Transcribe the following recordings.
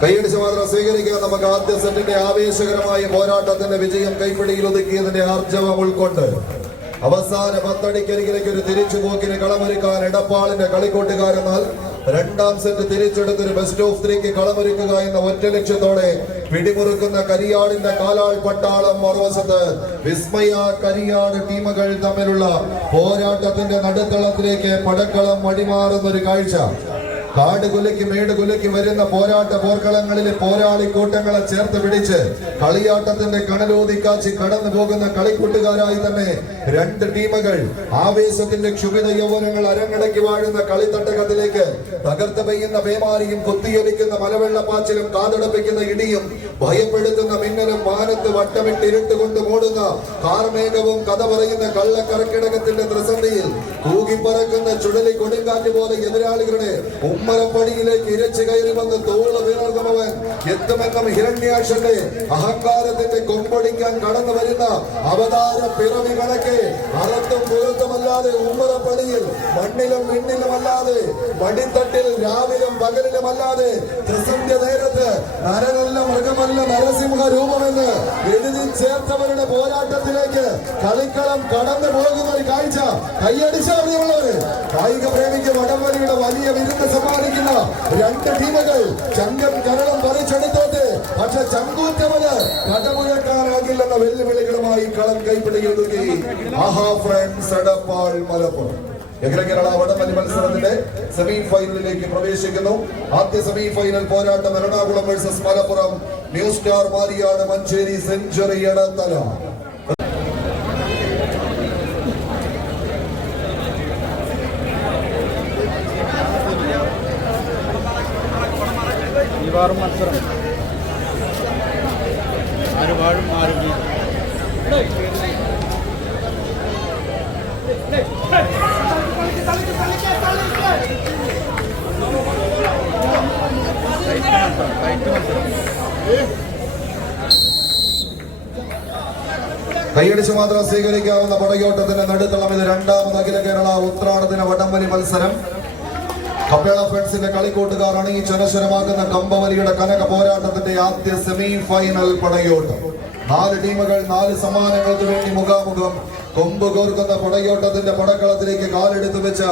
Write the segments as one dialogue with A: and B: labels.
A: കൈയടിച്ച് മാത്രം സ്വീകരിക്കുക. നമുക്ക് ആദ്യ സെറ്റിന്റെ ആവേശകരമായ പോരാട്ടത്തിന്റെ വിജയം കൈപ്പിടിയിൽ ഒതുക്കിയതിന്റെ ആർജവം ഉൾക്കൊണ്ട് അവസാന പത്തടിക്കരികിലേക്ക് ഒരു തിരിച്ചുപോക്കിന് കളമൊരുക്കാൻ എടപ്പാളിന്റെ കളിക്കൂട്ടുകാരെന്നാൽ രണ്ടാം സെറ്റ് തിരിച്ചെടുത്തൊരു ബെസ്റ്റ് ഓഫ് ത്രീക്ക് കളമൊരുക്കുക എന്ന ഒറ്റ ലക്ഷ്യത്തോടെ പിടിമുറുക്കുന്ന കരിയാടിന്റെ കാലാൾ പട്ടാളം മറുവശത്ത് വിസ്മയ കരിയാട് ടീമുകൾ തമ്മിലുള്ള പോരാട്ടത്തിന്റെ നടുത്തളത്തിലേക്ക് പടക്കളം മടിമാറുന്ന ഒരു കാഴ്ച. കാട് മേടുകൊലയ്ക്ക് വരുന്ന പോരാട്ട പോർക്കളങ്ങളിലെ പോരാളി കൂട്ടങ്ങളെ ചേർത്ത് പിടിച്ച് കളിയാട്ടത്തിന്റെ കണലോതിക്കാച്ചി കടന്നു പോകുന്ന കളിക്കൂട്ടുകാരായി തന്നെ രണ്ട് ടീമുകൾ ആവേശത്തിന്റെ ക്ഷുഭിത യൗവനങ്ങൾ അരങ്ങടക്കി വാഴുന്ന കളിത്തട്ടകത്തിലേക്ക് തകർത്ത് പെയ്യുന്ന പേമാരിയും കുത്തിയൊലിക്കുന്ന മലവെള്ളപ്പാച്ചിലും കാതടപ്പിക്കുന്ന ഇടിയും ഭയപ്പെടുത്തുന്ന മിന്നലും മാനത്ത് വട്ടമിട്ട് ഇരുട്ടുകൊണ്ട് മൂടുന്ന കാർമേഘവും കഥ പറയുന്ന കള്ളക്കറക്കിടകത്തിന്റെ ത്രിസന്ധിയിൽ തൂകിപ്പറക്കുന്ന ചുഴലി കൊടുങ്കാറ്റ് പോലെ എതിരാളികളുടെ ഉമ്മരപ്പടിയിലേക്ക് ഇരച്ചു കയറി വന്ന് തോൾ വീണർന്നവൻ എത്തുമെന്നും ഹിരണ്യാക്ഷന്റെ അഹങ്കാരത്തിന്റെ കൊമ്പൊടിക്കാൻ കടന്നു വരുന്ന അവതാര പിറവി കണക്കെ അറത്തും പുറത്തുമല്ലാതെ ഉമ്മരപ്പടിയിൽ മണ്ണിലും മിണ്ണിലുമല്ലാതെ മടിത്തട്ടിൽ രാവിലും പകലിലുമല്ലാതെ ത്രിസന്ധ്യ നേരത്ത് നരനല്ല മൃഗമല്ല നരസിംഹ രൂപമെന്ന് എഴുതി ചേർത്തവരുടെ പോരാട്ടത്തിലേക്ക് കളിക്കളം കടന്നു പോകുന്ന ഒരു കാഴ്ച കൈയടിച്ചറിയുള്ളവര് കായിക പ്രേമിക്ക് വടംവലിയുടെ വലിയ വിരുന്ന് സമ്മാനിക്കുന്ന രണ്ട് ടീമുകൾ ചങ്കം കരളം പറിച്ചെടുത്തോട്ട്. പക്ഷെ ചങ്കൂറ്റവന് കടമുഴക്കാനാകില്ലെന്ന വെല്ലുവിളികളുമായി കളം കൈപ്പിടിയൊതുക്കി ആഹാ മലപ്പുറം. എങ്ങനെ കേരള വടംവലി മത്സരത്തിന്റെ സെമി ഫൈനലിലേക്ക് പ്രവേശിക്കുന്നു? ആദ്യ സെമി ഫൈനൽ പോരാട്ടം Ernakulam versus Malappuram. New star മാരിയാണ് Manjeri century
B: Edathala മത്സരം ആര് വാഴും ആര് വീഴും ടൈറ്റ് മത്സരം ടൈറ്റ് മത്സരം
A: കൈയടിച്ച് മാത്രം സ്വീകരിക്കാവുന്ന പടയോട്ടത്തിന്റെ നടുത്തളം ഇത് രണ്ടാമത് അഖില കേരള ഉത്രാടദിന വടംവലി മത്സരം. കപ്പേള ഫ്രണ്ട്സിന്റെ കളിക്കൂട്ടുകാർ അണങ്ങി ചനശ്വരമാക്കുന്ന കമ്പവലിയുടെ കനക പോരാട്ടത്തിന്റെ ആദ്യ സെമി ഫൈനൽ പടയോട്ടം. നാല് ടീമുകൾ നാല് സമ്മാനങ്ങൾക്ക് വേണ്ടി മുഖാമുഖം കൊമ്പ് കോർക്കുന്ന പടയോട്ടത്തിന്റെ പടക്കളത്തിലേക്ക് കാലെടുത്തു വെച്ച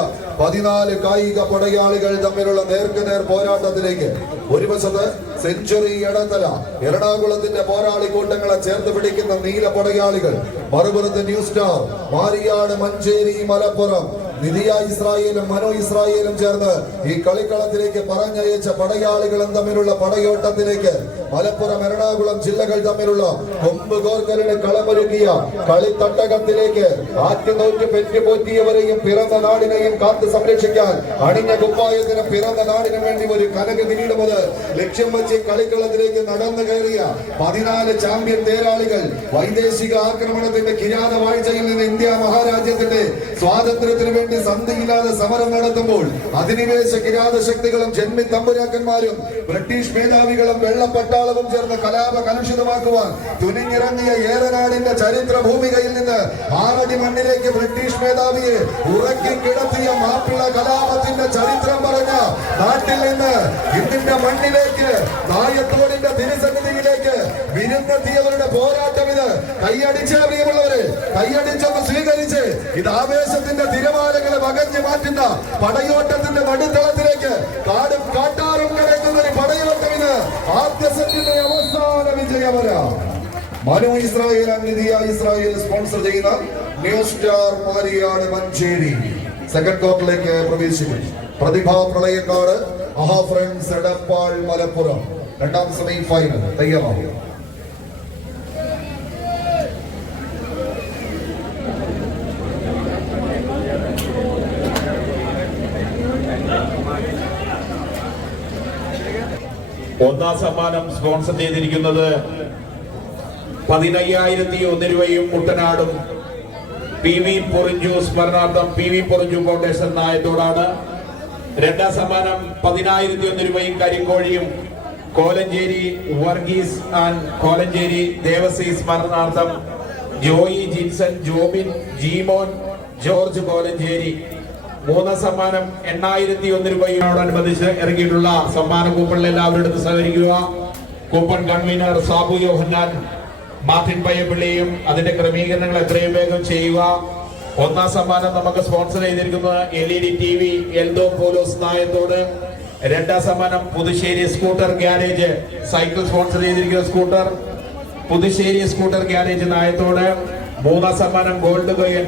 A: പതിനാല് കായിക പടയാളികൾ തമ്മിലുള്ള നേർക്കുനേർ പോരാട്ടത്തിലേക്ക്. ഒരു വശത്ത് സെഞ്ചുറി ഇടത്തല എറണാകുളത്തിന്റെ പോരാളി കൂട്ടങ്ങളെ ചേർത്ത് പിടിക്കുന്ന നീല പടയാളികൾ. മറുപുറത്ത് ന്യൂ സ്റ്റാർ. മാരിയാട് മഞ്ചേരി മലപ്പുറം. നിതിയ ഇസ്രായേലും മനോ ഇസ്രായേലും ചേർന്ന് ഈ കളിക്കളത്തിലേക്ക് പറഞ്ഞയച്ച പടയാളികളും തമ്മിലുള്ള പടയോട്ടത്തിലേക്ക് മലപ്പുറം എറണാകുളം ജില്ലകൾ തമ്മിലുള്ള കൊമ്പ് കോർക്കലിന് കളമൊരുക്കിയ കളിത്തട്ടകത്തിലേക്ക് ആറ്റുനോറ്റ് പെറ്റുപോറ്റിയവരെയും പിറന്ന നാടിനെയും കാത്ത് സംരക്ഷിക്കാൻ അണിഞ്ഞ കുപ്പായത്തിന് പിറന്ന നാടിനു വേണ്ടി ഒരു കനക കിരീടമത്. ലക്ഷ്യം വെച്ച് കളിക്കളത്തിലേക്ക് നടന്നു കയറിയ പതിനാല് ചാമ്പ്യൻ തേരാളികൾ വൈദേശിക ആക്രമണത്തിന്റെ കിരാത വാഴ്ചയിൽ നിന്ന് ഇന്ത്യ മഹാരാജ്യത്തിന്റെ സ്വാതന്ത്ര്യത്തിന് വേണ്ടി സന്ധിയില്ലാതെ സമരം നടത്തുമ്പോൾ അധിനിവേശ കിരാത ശക്തികളും ജന്മി തമ്പുരാക്കന്മാരും ബ്രിട്ടീഷ് മേധാവികളും വെള്ളപ്പട്ടാളവും ചേർന്ന് കലാപ കലുഷിതമാക്കുവാൻ തുനിഞ്ഞിറങ്ങിയ ഏറനാടിന്റെ ചരിത്ര ഭൂമികയിൽ നിന്ന് ആറടി മണ്ണിലേക്ക് ബ്രിട്ടീഷ് മേധാവിയെ ഉറക്കി കിടത്തിയ മാപ്പിള കലാപത്തിന്റെ ചരിത്രം പറഞ്ഞ നാട്ടിൽ നിന്ന് ഇതിന്റെ മണ്ണിലേക്ക് നായത്തോടിന്റെ തിരുസന്നിധിയിലേക്ക് വിരുന്നെത്തിയവരുടെ പോരാട്ടം ഇത്. കൈയടിച്ച് പ്രിയമുള്ളവര് കൈയടിച്ചൊന്ന് സ്വീകരിച്ച് ഇത് ആവേശത്തിന്റെ തിരമാലകളെ വകഞ്ഞു മാറ്റുന്ന പടയോട്ടത്തിന്റെ നടുത്തളത്തിലേക്ക് കാടും കാട്ടാറും കിടക്കുന്ന ഒരു പടയോട്ടം ഇത് ആദ്യ സെറ്റിന്റെ അവസാന വിജയമര. മനു ഇസ്രായേൽ അനിതിയ ഇസ്രായേൽ സ്പോൺസർ ചെയ്യുന്ന ന്യൂ സ്റ്റാർ മാരിയാണ് മഞ്ചേരി. സെക്കൻഡ് ക്വാർട്ടറിലേക്ക് പ്രവേശിക്കും. പ്രതിഭാ പ്രളയക്കാട് മഹാ എടപ്പാൾ മലപ്പുറം. രണ്ടാം സെമി ഫൈനൽ തയ്യാറാവും
C: ഒന്നാം സമ്മാനം സ്പോൺസർ ചെയ്തിരിക്കുന്നത് പതിനയ്യായിരത്തി ഒന്ന് രൂപയും കുട്ടനാടും പി വി പൊറിഞ്ചു സ്മരണാർത്ഥം പി വി പൊറിഞ്ചു ഫൗണ്ടേഷൻ നായത്തോടാണ്. രണ്ടാം സമ്മാനം പതിനായിരത്തി ഒന്ന് രൂപയും കരിങ്കോഴിയും കോലഞ്ചേരി വർഗീസ് ആൻഡ് കോലഞ്ചേരി ദേവസി സ്മരണാർത്ഥം ജോയി ജിൻസൺ ജോബിൻ ജീമോൻ ജോർജ് കോലഞ്ചേരി മൂന്നാം സമ്മാനം എണ്ണായിരത്തി ഒന്ന് രൂപയോടനുബന്ധിച്ച് ഇറങ്ങിയിട്ടുള്ള സമ്മാന കൂപ്പണിൽ എല്ലാവരും എടുത്ത് സഹകരിക്കുക. Coupon convener Sabu Yohannan Martin പയ്യപ്പിള്ളിയും അതിന്റെ ക്രമീകരണങ്ങൾ എത്രയും വേഗം ചെയ്യുക. ഒന്നാം സമ്മാനം നമുക്ക് സ്പോൺസർ ചെയ്തിരിക്കുന്നത് L E D T V Eldho Poulose Nayathode. രണ്ടാം സമ്മാനം Puthussery scooter garage cycle sponsor ചെയ്തിരിക്കുന്ന scooter Puthussery scooter garage Nayathode. മൂന്നാം സമ്മാനം gold coin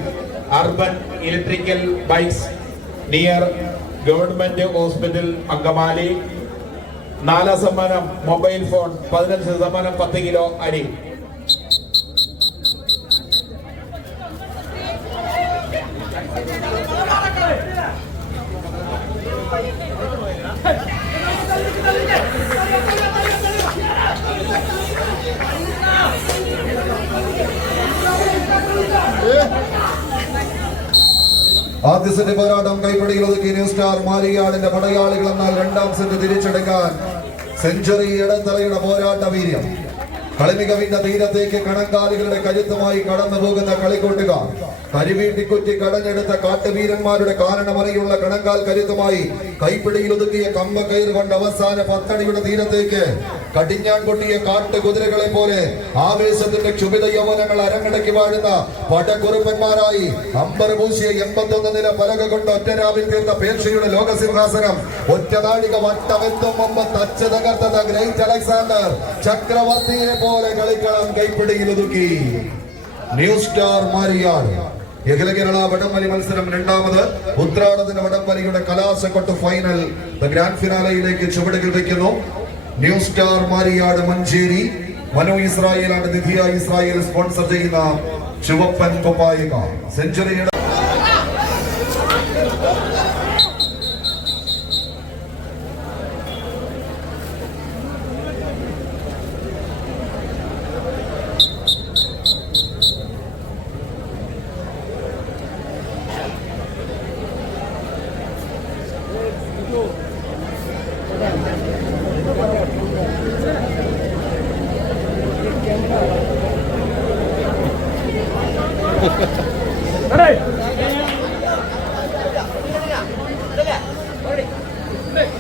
C: urban electrical bikes near government hospital Angamaly നാലാം സമ്മാനം മൊബൈൽ ഫോൺ പതിനഞ്ച് ശതമാനം പത്ത് കിലോ അരി.
A: ആദ്യ സെറ്റ് പോരാട്ടം കൈപ്പടിയിൽ ഒതുക്കി ന്യൂ സ്റ്റാർ മാലിയാടിന്റെ പടയാളികൾ എന്നാൽ രണ്ടാം സെറ്റ് തിരിച്ചെടുക്കാൻ സെഞ്ചുറി ഇടത്തറയുടെ പോരാട്ട വീര്യം. കളിമികവിന്റെ തീരത്തേക്ക് കണങ്കാലികളുടെ കരുത്തുമായി കടന്നു പോകുന്ന കളിക്കൂട്ടുകാർ കരുവീട്ടിക്കുറ്റി കടഞ്ഞെടുത്ത കാട്ടുവീരന്മാരുടെ കാരണമറിയുള്ള കണങ്കാൽ കരുത്തുമായി കൈപ്പിടിയിൽ ഒതുക്കിയ കമ്പ കയറുകൊണ്ട് അവസാന പത്തടിയുടെ തീരത്തേക്ക് കടിഞ്ഞാൻ കൊട്ടിയ കാട്ടുകുതിരകളെ പോലെ ആവേശത്തിന്റെ ക്ഷുഭിത യൗവനങ്ങൾ അരങ്ങടക്കി വാഴുന്ന പടക്കുറുപ്പന്മാരായി അമ്പർ പൂശിയ എൺപത്തൊന്ന് നില പലക കൊണ്ട് ഒറ്റരാവിൽ തീർന്ന പേർഷ്യയുടെ ലോകസിംഹാസനം. ഒറ്റനാഴിക വട്ടമെത്തും മുമ്പ് തച്ച് തകർത്തത് ഗ്രേറ്റ് അലക്സാണ്ടർ. ചക്രവർത്തിയെ പോലെ കളിക്കളം കൈപ്പിടിയിൽ ഒതുക്കി. New star Mariyad. അഖില കേരള വടംവലി മത്സരം രണ്ടാമത്. ഉത്രാടത്തിന്റെ വടംവലിയുടെ കലാശക്കൊട്ട് ഫൈനൽ ഗ്രാൻഡ് ഫിനാലയിലേക്ക് ചുവടുകൾ വയ്ക്കുന്നു. New star Mariyad Manjeri Manu Israel ആണ് നിധിയ ഇസ്രായേൽ സ്പോൺസർ ചെയ്യുന്ന ചുവപ്പൻ കൊപ്പായിക സെഞ്ചുറിയുടെ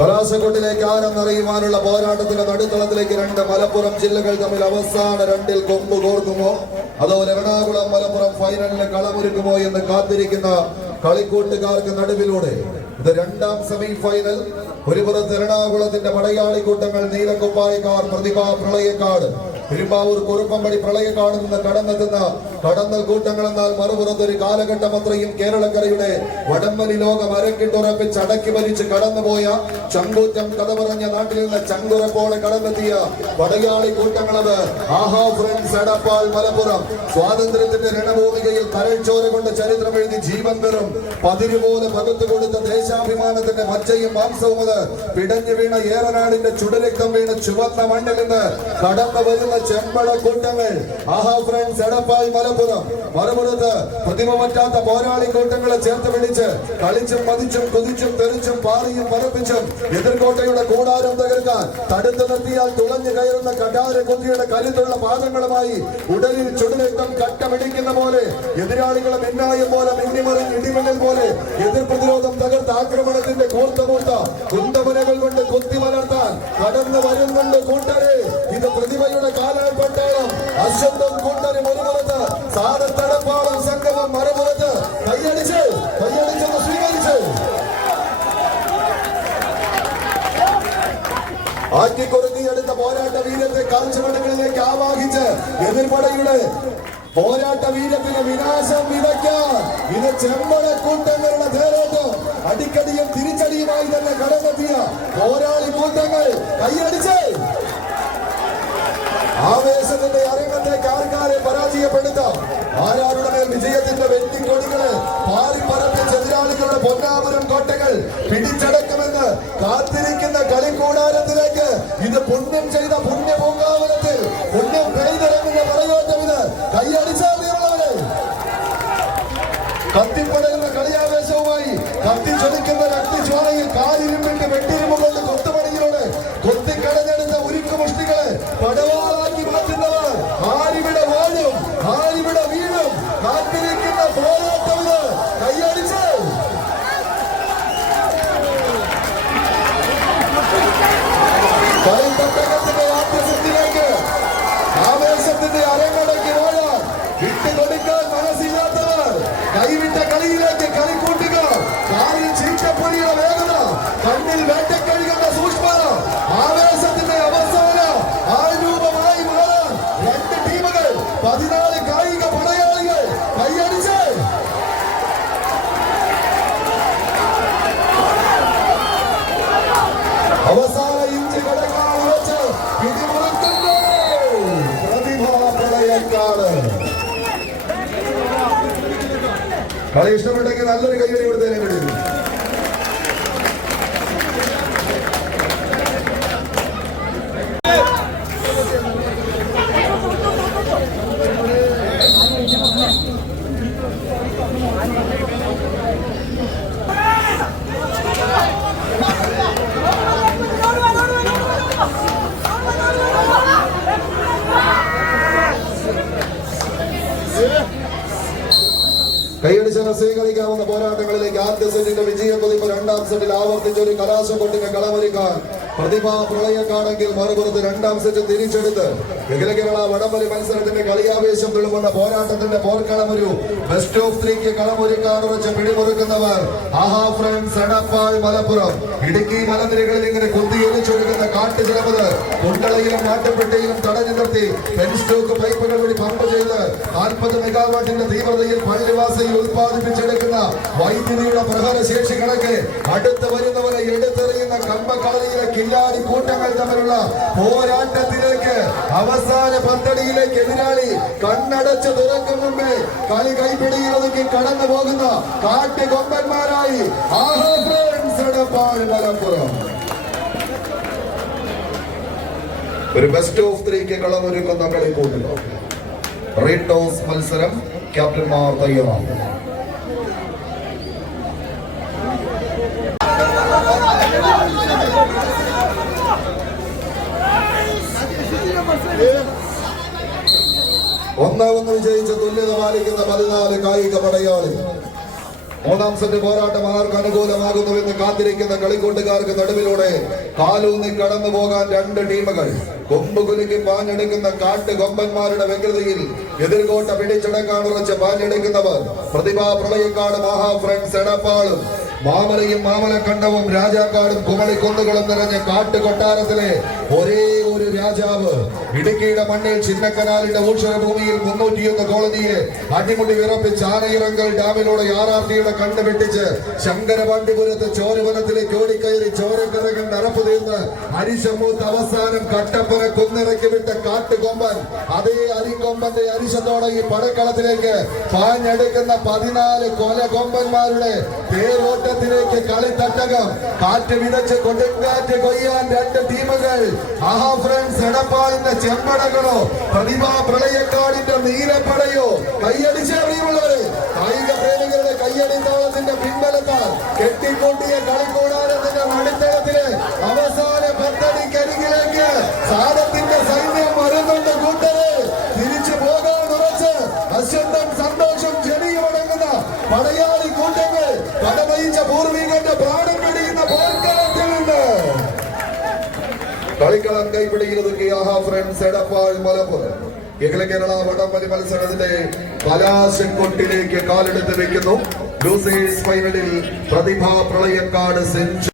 A: കലാശക്കൊട്ടിലേക്ക് ആരെന്നറിയുവാനുള്ള പോരാട്ടത്തിന്റെ നടുത്തളത്തിലേക്ക് രണ്ട് മലപ്പുറം ജില്ലകൾ തമ്മിൽ അവസാന രണ്ടിൽ കൊമ്പ് കോർക്കുമോ? അതോ എറണാകുളം മലപ്പുറം ഫൈനലിന് കളമൊരുക്കുമോ എന്ന് കാത്തിരിക്കുന്ന കളിക്കൂട്ടുകാർക്ക് നടുവിലൂടെ. ഇത് രണ്ടാം സെമി ഫൈനൽ ഒരു പുറത്ത് എറണാകുളത്തിന്റെ പടയാളി കൂട്ടങ്ങൾ നീലക്കുപ്പായക്കാർ പ്രതിഭാ പ്രളയക്കാട്. പെരുമ്പാവൂർ കുറുപ്പമ്പടി പ്രളയം കാണുന്ന കടന്നെത്തുന്ന കടന്നൽ കൂട്ടങ്ങൾ എന്നാൽ മറുപുറത്ത് ഒരു കാലഘട്ടം അത്രയും കേരളക്കരയുടെ വടംവലി ലോകം അരക്കിട്ടുറപ്പിച്ച് അടക്കി ഭരിച്ച് കടന്നുപോയ ചങ്കൂറ്റം കഥ പറഞ്ഞ നാട്ടിൽ നിന്ന് ചങ്കുറപ്പോടെ കടന്നെത്തിയ പടയാളി കൂട്ടങ്ങളത് ആഹാ ഫ്രണ്ട്സ് എടപ്പാൾ മലപ്പുറം. സ്വാതന്ത്ര്യത്തിന്റെ രണഭൂമികയിൽ കരൾച്ചോര കൊണ്ട് ചരിത്രം എഴുതി ജീവൻ വെറും. പതിരുപോലെ പകുത്തു കൊടുത്ത ദേശാഭിമാനത്തിന്റെ മജ്ജയും മാംസവും അത് പിടഞ്ഞു വീണ ഏറനാടിന്റെ ചുടരക്തം വീണ ചുവന്ന മണ്ണിൽ നിന്ന് കടന്നു വരുന്ന ചെമ്പള കൂട്ടങ്ങൾ. ആഹാ ഫ്രണ്ട്സ് എടപ്പായി മലപ്പുറം. മറുപുറത്ത് പ്രതിമ പറ്റാത്ത പോരാളി കൂട്ടങ്ങളെ ചേർത്ത് പിടിച്ച് കളിച്ചും പതിച്ചും കുതിച്ചും തെറിച്ചും പാറിയും പറപ്പിച്ചും എതിർകോട്ടയുടെ കൂടാരം തകർക്കാൻ തടുത്തു നിർത്തിയാൽ തുളഞ്ഞു കയറുന്ന കടാര കുത്തിയുടെ കരുത്തുള്ള പാദങ്ങളുമായി ഉടലിൽ ചുടുവെട്ടം കട്ടമിടിക്കുന്ന പോലെ എതിരാളികളെ മിന്നായം പോലെ മിന്നിമറി ഇടിമിന്നൽ പോലെ എതിർ പ്രതിരോധം തകർത്ത ആക്രമണത്തിന്റെ കൂർത്ത കൂട്ട കുന്തമുനകൾ കൊണ്ട് കുത്തി വളർത്താൻ കടന്നു വരുന്നുണ്ട് കൂട്ടരെ. ഇത് പ്രതിഭയുടെ കാലാൽപ്പെട്ടാളം അശ്വന്തം കൂട്ടരും ഒരു പുറത്ത് സാധത്തടപ്പാളം സംഗമം മറുപുറത്ത്. കൈയടിച്ച് കൈയടിച്ചത് സ്വീകരിച്ച്. ആറ്റിക്കുറുക്കിയെടുത്ത പോരാട്ട വീരത്തെ കാഴ്ചമടങ്ങളിലേക്ക് ആവാഹിച്ച് എതിർപടയുടെ പോരാട്ട വീരത്തിന് വിനാശം വിതയ്ക്കാൻ ഇത് ചെമ്പട കൂട്ടങ്ങളുടെ തേരോട്ടം. അടിക്കടിയും തിരിച്ചടിയുമായി തന്നെ കടന്നെത്തിയ പോരാളി കൂട്ടങ്ങൾ. കൈയടിച്ച് ആവേശത്തിന്റെ അറിവത്തെ കാർക്കാരെ പരാജയപ്പെടുത്താം. ആരാരുടെ മേൽ വിജയത്തിന്റെ വെട്ടിക്കൊടികൾ പാറി പറപ്പിച്ച എതിരാളികളുടെ പൊന്നാമരം കോട്ടകൾ പിടിച്ചടക്കുമെന്ന് കാത്തിരിക്കുന്ന കളിക്കൂടാരത്തിലേക്ക് ഇത് പുണ്യം ചെയ്ത പുണ്യ പൂങ്കാവനത്തിൽ പുണ്യം പെയ്തിറങ്ങുന്ന പടയോട്ടം ഇത്. കൈയടിച്ചവരെ കത്തിപ്പടരുന്ന കളിയാവേശവുമായി കത്തിച്ചൊലിക്കുന്ന രക്തിജ്വാലയിൽ കാലിരുമ്പിട്ട് വെട്ടിരുമുകൊണ്ട് കൊത്തുപണിയിലൂടെ കൊത്തിക്കടഞ്ഞെടുത്ത ഉരുക്കുമുഷ്ടികളെ പടവാളാക്കി കളി ഇഷ്ടപ്പെട്ടെങ്കിൽ നല്ലൊരു കൈയടി കൊടുത്തതിനെ കഴിയും കൈയടിച്ച സ്വീകരിക്കാവുന്ന പോരാട്ടങ്ങളിലേക്ക് ആദ്യ സെറ്റിന്റെ വിജയ പതിപ്പ് രണ്ടാം സെറ്റിൽ ആവർത്തിച്ച ഒരു കലാശക്കൊട്ടിന് കളമൊരുക്കാൻ പ്രതിഭാ പ്രളയക്കാണെങ്കിൽ മറുപുറത്ത് രണ്ടാം സെറ്റ് തിരിച്ചെടുത്ത്. അഖില കേരള വടംവലി മത്സരത്തിന്റെ കളിയാവേശം തുളുമ്പുന്ന പോരാട്ടത്തിന്റെ പോർക്കളം ഒരു ബെസ്റ്റ് ഓഫ് ത്രീക്ക് കളമൊരുക്കാൻ ഉറച്ച് പിടിമുറുക്കുന്നവർ. ആഹാ ഫ്രണ്ട്സ് എടപ്പാൾ മലപ്പുറം. ഇടുക്കി മലനിരകളിൽ ഇങ്ങനെ കുത്തി എലിച്ചൊടുക്കുന്ന കാട്ടു ചിലവത് കുണ്ടളയിലും നാട്ടുപെട്ടിയിലും തടഞ്ഞു നിർത്തി പെൻസ്റ്റോക്ക് പൈപ്പുകൾ വഴി പമ്പ് ചെയ്ത് നാൽപ്പത് മെഗാവാട്ടിന്റെ തീവ്രതയിൽ പള്ളിവാസയിൽ ഉത്പാദിപ്പിച്ചെടുക്കുന്ന വൈദ്യുതിയുടെ പ്രഹരശേഷി കണക്ക് അടുത്ത് വരുന്നവരെ എടുത്തെറിയുന്ന കമ്പക്കളരിയിലെ കില്ലാടി കൂട്ടങ്ങൾ തമ്മിലുള്ള പോരാട്ടത്തിലേക്ക് അവസാന പന്തടിയിലേക്ക് എതിരാളി കണ്ണടച്ച് തുറക്കും മുമ്പേ കളി കൈപിടിയിലൊതുക്കി കടന്നു പോകുന്ന എടപ്പാൾ മലപ്പുറം. ഒരു ബെസ്റ്റ് ഓഫ് ത്രീക്ക് കളമൊരുക്കുന്ന കളിക്കൂട്ടുക റീ ടോസ് മത്സരം ക്യാപ്റ്റന്മാർ തയ്യാറാണ് ഒന്നാമത് വിജയിച്ച് തുല്യത പാലിക്കുന്ന പതിനാല് കായിക പടയാളി. മൂന്നാം സെറ്റ് പോരാട്ടം ആർക്ക് അനുകൂലമാകുന്നുവെന്ന് കാത്തിരിക്കുന്ന കളിക്കൂട്ടുകാർക്ക് നടുവിലൂടെ കാലൂന്നി കടന്നു പോകാൻ രണ്ട് ടീമുകൾ. കൊമ്പ് കുലുക്കി പാഞ്ഞെടുക്കുന്ന കാട്ട് കൊമ്പന്മാരുടെ വ്യഗ്രതയിൽ എതിർകോട്ട പിടിച്ചടക്കാൻ ഉറച്ച് പാഞ്ഞെടുക്കുന്നവർ. പ്രതിഭാ പ്രളയക്കാട് മഹാ ഫ്രണ്ട്സ് എടപ്പാളും മാമലയും മാമലക്കണ്ടവും രാജാക്കാടും കുമളിക്കുന്നുകളും നിറഞ്ഞ കാട്ടുകൊട്ടാരത്തിലെ ഒരേ ഒരു രാജാവ്. ഇടുക്കിയുടെ മണ്ണിൽ ചിന്നക്കനാലിന്റെ ഊഷരഭൂമിയിൽ മുന്നൂറ്റിയൊന്ന് കോളനിയെ അടിമുടി വിറപ്പിച്ച് ആനയിറങ്കൽ ഡാമിലൂടെ ആർ ആർ ടിയുടെ കണ്ണ് വെട്ടിച്ച് ശങ്കരപാണ്ഡിപുരത്ത് ചോരവനത്തിലേക്ക് ഓടിക്കയറി ചോരക്കരകൾ നിറപ്പു തീർന്ന് അരിശമൂത്ത് അവസാനം കട്ടപ്പന കുന്നിറക്കി വിട്ട കാട്ടുകൊമ്പൻ. അതേ അരിക്കൊമ്പന്റെ അരിശത്തോടെ ഈ പടക്കളത്തിലേക്ക് പാഞ്ഞെടുക്കുന്ന പതിനാല് കൊല കൊമ്പന്മാരുടെ തേരോട്ടത്തിലേക്ക് തട്ടകം കാറ്റ് വിതച്ച് കൊടുങ്കാറ്റ് കൊയ്യാൻ രണ്ട് ടീമുകൾ. ഫ്രണ്ട്സ് എടപ്പാളിന്റെ ചെമ്പടകളോ? പ്രതിഭാ പ്രളയക്കാടിന്റെ നീലപ്പടയോ? കയ്യടിച്ച് അറിയുള്ളവരെ കായിക പ്രേമികളുടെ കയ്യടി താളത്തിന്റെ പിൻബലത്താൽ കെട്ടിക്കൊണ്ടിയ കളിക്കൂടാരത്തിന്റെ നടുത്തളത്തിലെ അവസാന പത്തടിക്കരികിലേക്ക് സാധത്തിന്റെ കൈപ്പിടിയിലൊതുക്കി ഫ്രണ്ട്സ് എടപ്പാൾ മലപ്പുറം. അഖില കേരള വടംവലി മത്സരത്തിന്റെ കലാശക്കൊട്ടിലേക്ക് കാലെടുത്ത് വെക്കുന്നു. ലൂസേഴ്സ് ഫൈനലിൽ പ്രതിഭ പ്രളയക്കാട് സെഞ്ചു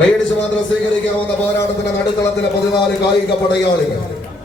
A: കൈയടിച്ച് മാത്രം സ്വീകരിക്കാവുന്ന പോരാട്ടത്തിന്റെ നടുത്തളത്തിലെ പതിനാല് കായിക പടയാളികൾ.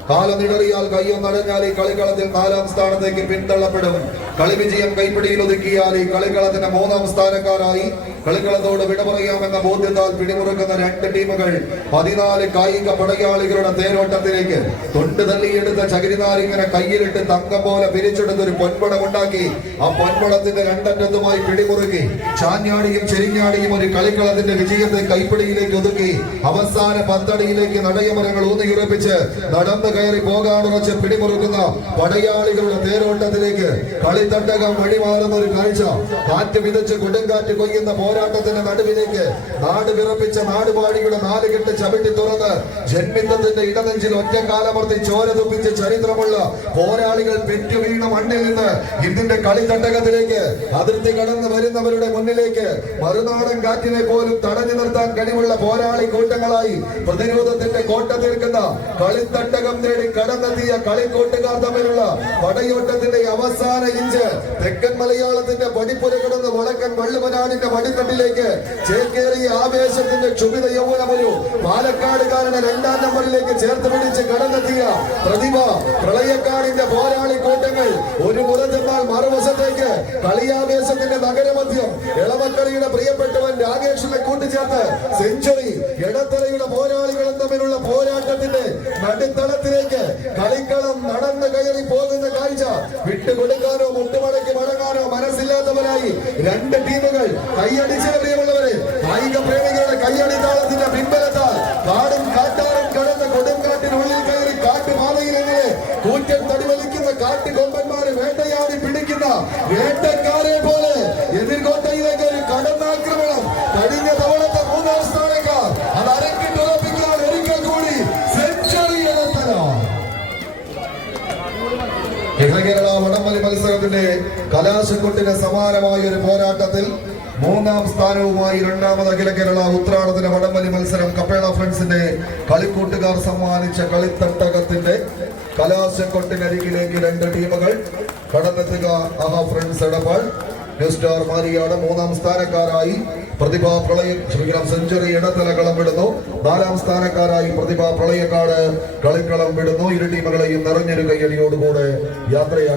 A: കാലനിടറിയാൽ കയ്യൊന്നടഞ്ഞാൽ ഈ കളിക്കളത്തിൽ നാലാം സ്ഥാനത്തേക്ക് പിന്തള്ളപ്പെടും. കളി വിജയം കൈപ്പിടിയിൽ ഒതുക്കിയാൽ ഈ കളിക്കളത്തിന്റെ മൂന്നാം സ്ഥാനക്കാരായി കളിക്കളത്തോട് വിട പറയാമെന്ന ബോധ്യത്താൽ പിടിമുറുക്കുന്ന രണ്ട് ടീമുകൾ പതിനാല് കായിക പടയാളികളുടെ തേരോട്ടത്തിലേക്ക് തൊണ്ട് തള്ളിയെടുത്ത ചകിരിനാരിങ്ങനെ കയ്യിലിട്ട് തങ്കം പോലെ പിരിച്ചെടുത്ത് ഒരു പൊൻപടം ഉണ്ടാക്കി ആ പൊൻപടത്തിന്റെ രണ്ടറ്റത്തുമായി പിടിമുറുക്കി ചാഞ്ഞാടിയും ചെരിഞ്ഞാടിയും ഒരു കളിക്കളത്തിന്റെ വിജയത്തെ കൈപ്പിടിയിലേക്ക് ഒതുക്കി അവസാന പത്തടിയിലേക്ക് നടയമരങ്ങൾ ഊന്നിയുറപ്പിച്ച് നടന്നു കയറി പോകാനുറച്ച് പിടിമുറുക്കുന്ന പടയാളികളുടെ തേരോട്ടത്തിലേക്ക് കളിത്തട്ടകം വഴിമാറുന്ന ഒരു കാഴ്ച. കാറ്റ് വിതച്ച് കൊടുങ്കാറ്റ് കൊയ്യുന്ന പോരാട്ടത്തിന്റെ നടുവിലേക്ക് നാട് വിറപ്പിച്ച നാടുപാടിയുടെ നാലുകെട്ട് ചവിട്ടി തുറന്ന് ജന്മിത്തത്തിന്റെ ഇടനെഞ്ചിൽ ഒറ്റ കാലമർത്തി ചോര തുപ്പിച്ച് ചരിത്രമുള്ള പോരാളികൾ പെറ്റു വീണ മണ്ണിൽ നിന്ന് ഇതിന്റെ കളിത്തട്ടകത്തിലേക്ക് അതിർത്തി കടന്നു വരുന്നവരുടെ മുന്നിലേക്ക് മറുനാടൻ കാറ്റിനെ പോലും തടഞ്ഞു നിർത്താൻ കഴിവുള്ള പോരാളി കൂട്ടങ്ങളായി പ്രതിരോധത്തിന്റെ കോട്ട തീർക്കുന്ന കളിത്തട്ടകം തേടി കടന്നെത്തിയ കളിക്കോട്ടുകാർ തമ്മിലുള്ള പടയോട്ടത്തിന്റെ അവസാന ഇഞ്ച് തെക്കൻ മലയാളത്തിന്റെ പടിപ്പുര കിടന്ന് വടക്കൻ വള്ളുവനാടിന്റെ വടിത്തട്ടിലേക്ക് ചേക്കേറിയ ആവേശത്തിന്റെ ക്ഷുഭിത യൗവനമൊരു പാലക്കാടുകാരനെ രണ്ടാം നമ്പറിലേക്ക് ചേർത്ത് പിടിച്ച് കടന്നെത്തിയ പ്രതിഭ പ്രളയക്കാടിന്റെ പോരാളി കൂട്ടങ്ങൾ ഒരു മുറ മറുവശത്തേക്ക് കളിയാവേശത്തിന്റെ നഗരമധ്യം ഇളവക്കളിയുടെ പ്രിയപ്പെട്ടവൻ രാകേഷിനെ കൂട്ടിച്ചേർത്ത് സെഞ്ചുറി ഇടത്തലയുടെ പോരാളികളും തമ്മിലുള്ള പോരാട്ടത്തിന്റെ നടുത്തളത്തിലേക്ക് കളിക്കളം നടന്നു കയറി പോകുന്ന കാഴ്ച മനസ്സില്ലാത്തവരായി രണ്ട് ടീമുകൾ കൈയടിച്ച കേരള വടംവലി മത്സരത്തിന്റെ കലാശക്കൊട്ടിന് സമാനമായ ഒരു പോരാട്ടത്തിൽ മൂന്നാം സ്ഥാനവുമായി രണ്ടാമത് അഖില കേരള ഉത്രാടത്തിന് വടംവലി മത്സരം കപ്പേള ഫ്രണ്ട്സിന്റെ കളിക്കൂട്ടുകാർ സമ്മാനിച്ച കളിത്തട്ടകത്തിന്റെ കലാശക്കൊട്ടിനരികിലേക്ക് രണ്ട് ടീമുകൾ കടന്നെത്തുക. ആഹാ ഫ്രണ്ട്സ് ഇടപാൾ ന്യൂ സ്റ്റാർ മാരിയാണ് മൂന്നാം സ്ഥാനക്കാരായി. പ്രതിഭ പ്രളയ ക്ഷമിക്കണം സെഞ്ചുറി ഇടത്തല കളം വിടുന്നു നാലാം സ്ഥാനക്കാരായി പ്രതിഭ പ്രളയക്കാട് കളിക്കളം വിടുന്നു. ഇരു ടീമുകളെയും നിറഞ്ഞൊരു കയ്യടിയോടുകൂടെ യാത്രയാക്കി